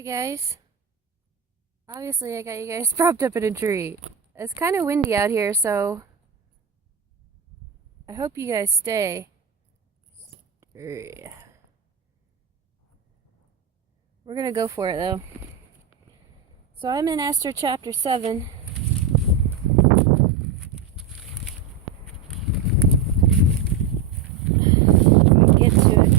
Alright guys, obviously I got you guys propped up in a tree. It's kind of windy out here, so I hope you guys stay. We're gonna go for it though. So I'm in Esther chapter 7. Get to it.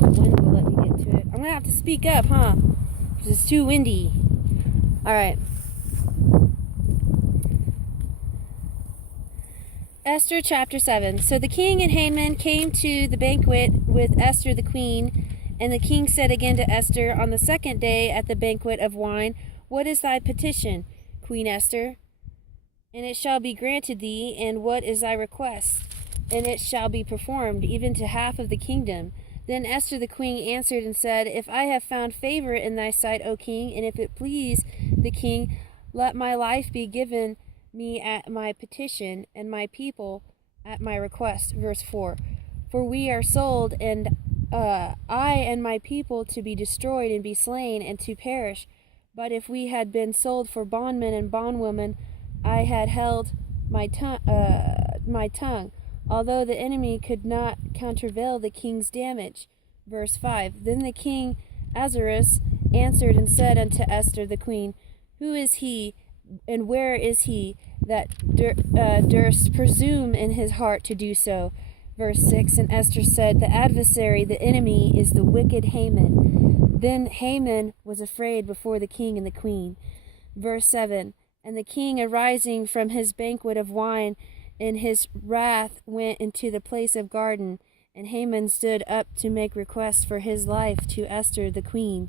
The wind will let me get to it. I'm gonna have to speak up, huh? Because it's too windy. Alright. Esther chapter 7. So the king and Haman came to the banquet with Esther the queen. And the king said again to Esther on the second day at the banquet of wine, "What is thy petition, Queen Esther? And it shall be granted thee, and what is thy request? And it shall be performed, even to half of the kingdom." Then Esther the queen answered and said, "If I have found favor in thy sight, O king, and if it please the king, let my life be given me at my petition, and my people at my request." Verse 4. "For we are sold, and I and my people to be destroyed and be slain and to perish. But if we had been sold for bondmen and bondwomen, I had held my tongue, although the enemy could not countervail the king's damage." Verse 5. Then the king Ahasuerus answered and said unto Esther the queen, "Who is he, and where is he that durst presume in his heart to do so?" Verse 6. And Esther said, "The adversary, the enemy, is the wicked Haman." Then Haman was afraid before the king and the queen. Verse 7. And the king, arising from his banquet of wine, in his wrath went into the place of garden, and Haman stood up to make request for his life to Esther the queen.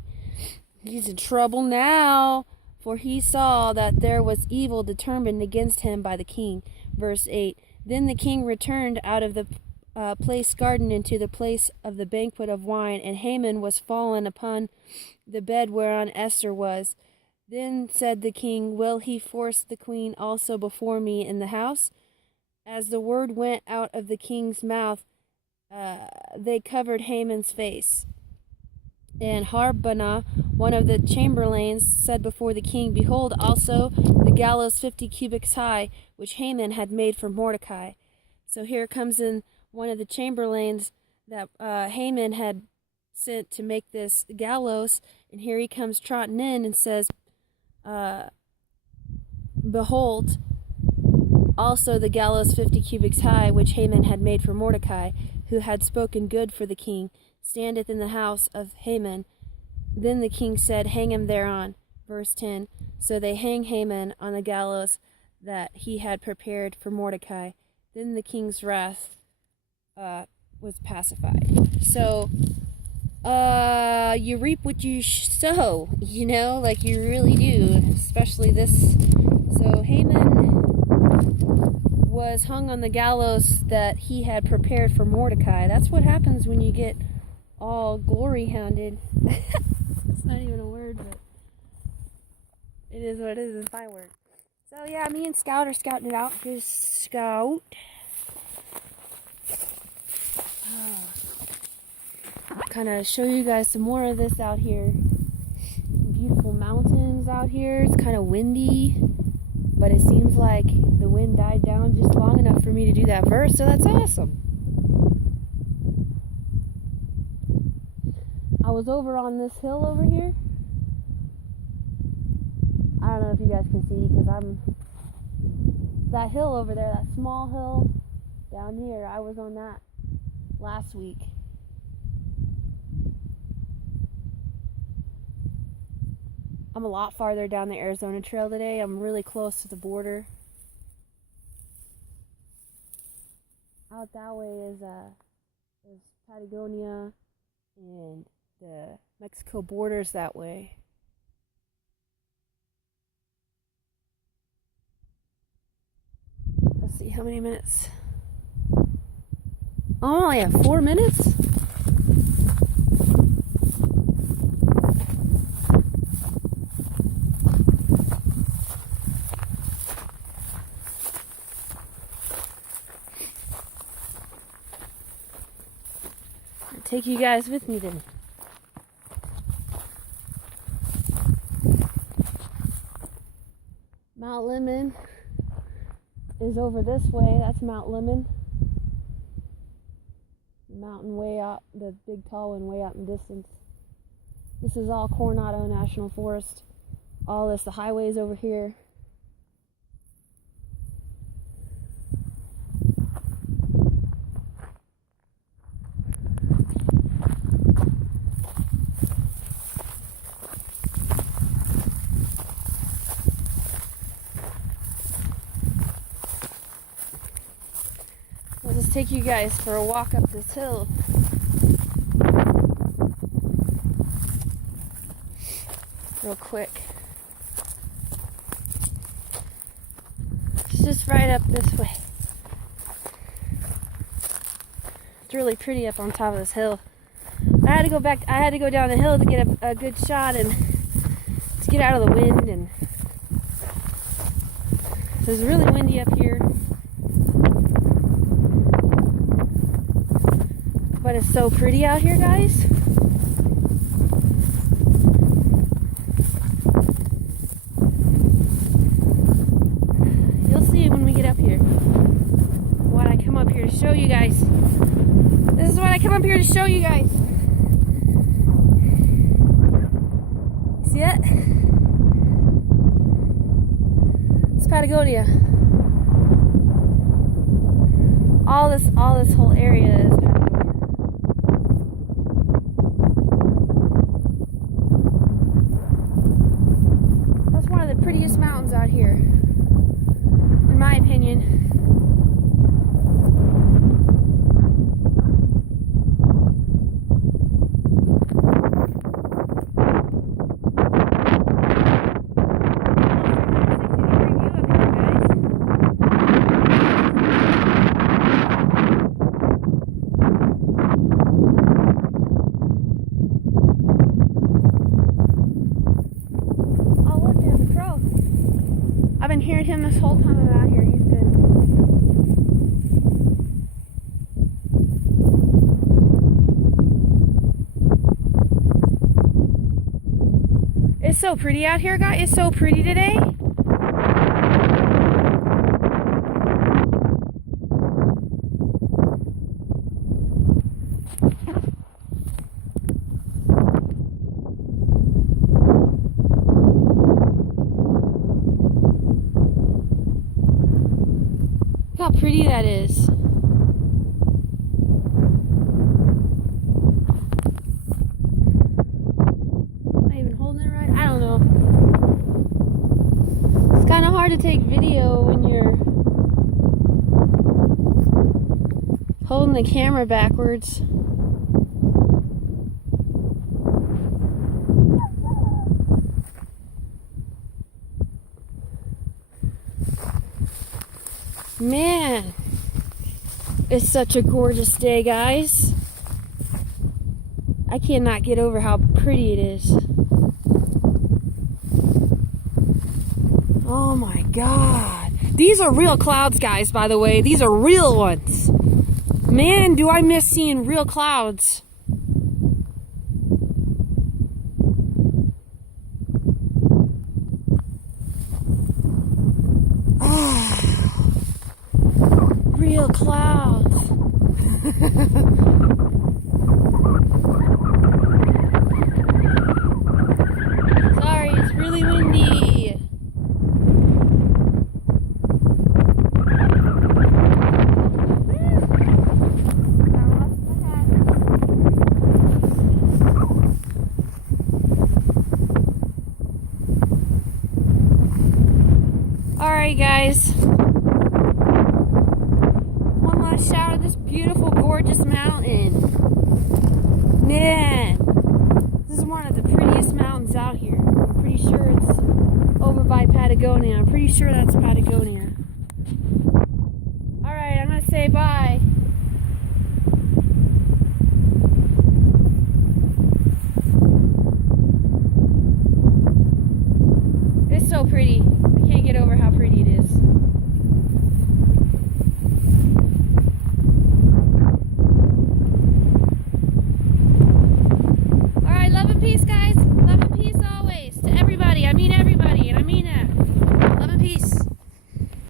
He's in trouble now, for he saw that there was evil determined against him by the king. Verse 8. Then the king returned out of the place garden into the place of the banquet of wine, and Haman was fallen upon the bed whereon Esther was. Then said the king, "Will he force the queen also before me in the house?" As the word went out of the king's mouth, they covered Haman's face. And Harbonah, one of the chamberlains, said before the king, "Behold also the gallows 50 cubits high, which Haman had made for Mordecai." So here comes in one of the chamberlains that Haman had sent to make this gallows, and here he comes trotting in and says, "Behold, also the gallows 50 cubits high, which Haman had made for Mordecai, who had spoken good for the king, standeth in the house of Haman." Then the king said, "Hang him thereon." Verse 10. So they hang Haman on the gallows that he had prepared for Mordecai. Then the king's wrath was pacified. So, you reap what you sow, like you really do, especially this. So Haman was hung on the gallows that he had prepared for Mordecai. That's what happens when you get all glory hounded. It's not even a word, but it is what it is. It's my word. So yeah, me and Scout are scouting it out. Here's Scout. Kind of show you guys some more of this out here. Beautiful mountains out here. It's kind of windy, but it seems like the wind died down just long enough for me to do that verse, so that's awesome. I was over on this hill over here. I don't know if you guys can see, because that hill over there, that small hill down here, I was on that last week. I'm a lot farther down the Arizona Trail today. I'm really close to the border. Out that way is Patagonia, and the Mexico border's that way. Let's see, how many minutes? Oh, I only have 4 minutes? I'll take you guys with me then. Mount Lemon is over this way. That's Mount Lemon. Mountain way out, the big tall one way out in the distance. This is all Coronado National Forest. All this, the highways over here. I'll just take you guys for a walk up this hill. Real quick. It's just right up this way. It's really pretty up on top of this hill. I had to go down the hill to get a good shot and to get out of the wind, and so it's really windy up here. But it's so pretty out here, guys. You'll see when we get up here what I come up here to show you guys. This is what I come up here to show you guys. See it? It's Patagonia. All this whole area is Patagonia. That's one of the prettiest mountains out here, in my opinion. I've been hearing him this whole time I'm out here. He's been. It's so pretty out here, guys. It's so pretty today. How pretty that is. Am I even holding it right? I don't know. It's kind of hard to take video when you're holding the camera backwards. Man, it's such a gorgeous day, guys. I cannot get over how pretty it is. Oh my God. These are real clouds, guys, by the way. These are real ones. Man, do I miss seeing real clouds. Real clouds. Sorry, it's really windy. Alright, guys. Shout of this beautiful, gorgeous mountain. Man, this is one of the prettiest mountains out here. I'm pretty sure it's over by Patagonia. I'm pretty sure that's Patagonia. Alright, I'm going to say bye. It's so pretty. I can't get over how pretty it is. Love and peace, guys.